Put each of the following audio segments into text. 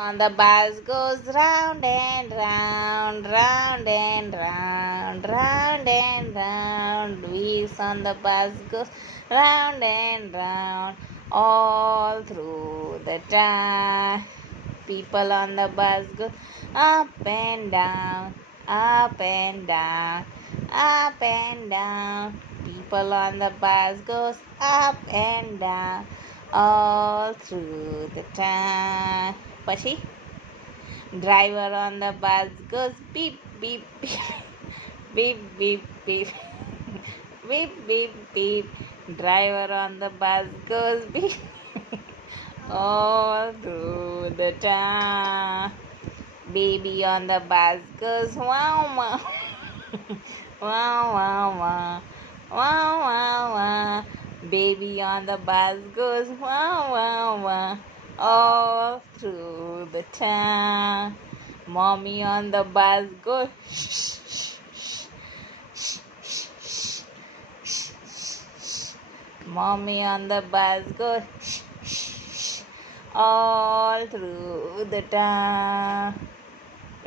On the bus goes round and round, round and round, round and round. Wheels on the bus goes round and round, all through the town. People on the bus go up and down, up and down, up and down. People on the bus goes up and down, all through the town. પછી driver on the bus goes beep beep beep beep beep beep beep beep beep. Driver on the bus goes beep all through the town. Baby on the bus goes wow wow wow wow wow wow wow wow. Baby on the bus goes wow wow wow all through the town. Mommy on the bus goes shh shh shh shh shh shh. Mommy on the bus goes shh shh all through the town.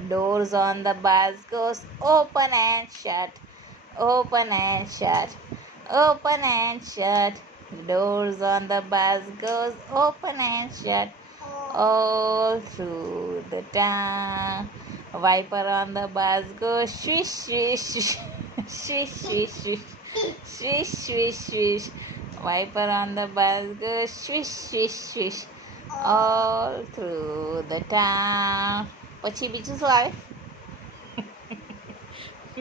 Doors on the bus goes open and shut, open and shut, open and shut. Doors on the bus goes open and shut, all through the town. Wiper on the bus goes swish swish swish swish swish swish swish swish swish. Wiper on the bus goes swish swish swish all through the town. પછી બીજું શું આવે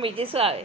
બીજું શું આવે